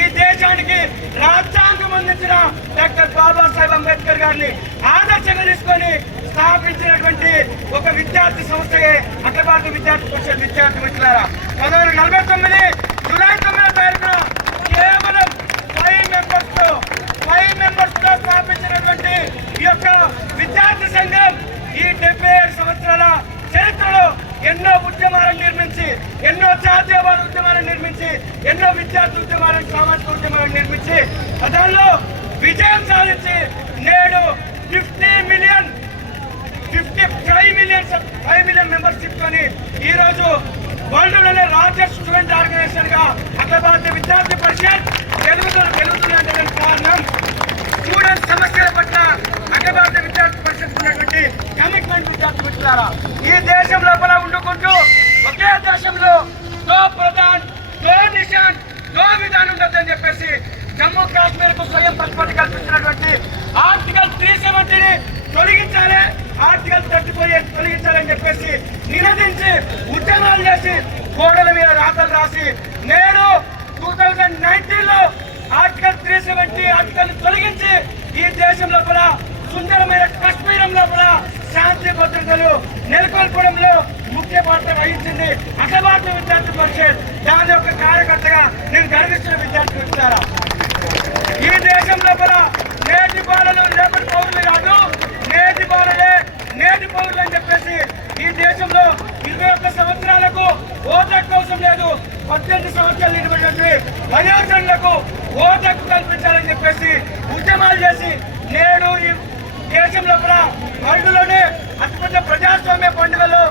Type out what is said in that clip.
ఈ దేశానికి రాజ్యాంగం అందించిన డాక్టర్ బాబాసాహెబ్ అంబేద్కర్ గారిని ఆదర్శంగా తీసుకొని స్థాపించినటువంటి ఒక విద్యార్థి సంస్థయే అఖిల భారత విద్యార్థి పరిషత్ విద్యార్థి మిత్రులారా. 1949 జూలై 9వ తారీఖున కేవలం 5 మెంబర్స్ తో స్థాపించినటువంటి ఈ యొక్క విద్యార్థి సంఘం ఈ 77 సంవత్సరాల చరిత్రలో ఎన్నో ఉద్యమాలను నిర్మించి, ఎన్నో జాతీయవాద ఉద్యమాలను నిర్మించి, ఎన్నో విద్యార్థి ఉద్యమాలను, సామాజిక ఉద్యమాలను నిర్మించి దానిలో విజయం సాధించి నేడు 5 మిలియన్ మెంబర్షిప్ తోని ఈ రోజు వరల్డ్ లోనే లార్జెస్ట్ స్టూడెంట్ ఆర్గనైజేషన్ గా అఖిల భారత విద్యార్థి పరిషత్ పెరుగుతుందంటే కారణం స్టూడెంట్ సమస్యల పట్ల అఖిల భారత విద్యార్థి పరిషత్ ఉన్నటువంటి కమిట్మెంట్. విద్యార్థి మిత్రులారా, ఈ దేశం లోపల ఉండుకుంటూ ఒకే దేశంలో దో ప్రధాన్, దో నిశాన్, దో విధానం ఉండదని చెప్పేసి జమ్మూ కాశ్మీర్ కు స్వయం ప్రతిపత్తి కల్పించినటువంటి ఆర్టికల్ 370ని తొలగించాలి, ఆర్టికల్ 34 తొలగించాలని చెప్పేసి నినదించి ఉద్యమాలు చేసి గోడల మీద రాతలు రాసి నేడు 2019లో ఆర్టికల్ 370 ఆర్టికల్ తొలగించి ఈ దేశం లోపల సుందరమైన కశ్మీరం లోపల శాంతి భద్రతలు నెలకొల్పడంలో ముఖ్య పాత్ర వహించింది అఖిల భారత విద్యార్థి పరిషత్. దాని యొక్క కార్యకర్తగా నేను గర్విస్తున్న విద్యార్థి మిత్రులారా, ఈ దేశం లోపల నేటి బాలలు రేపటి పౌరులు కాదు, నేటి బాలలే నేటి పౌరులు అని చెప్పేసి ఈ దేశంలో 21 సంవత్సరాలకు ఓటు హక్కు అవసరం లేదు, 18 సంవత్సరాలు నిలబడినటువంటి వయోజనులకు ఓటు హక్కు కల్పించాలని చెప్పేసి ఉద్యమాలు చేసి నేడు ఈ దేశం లోపల వరల్డ్లోనే అతిపెద్ద ప్రజాస్వామ్య పండుగలో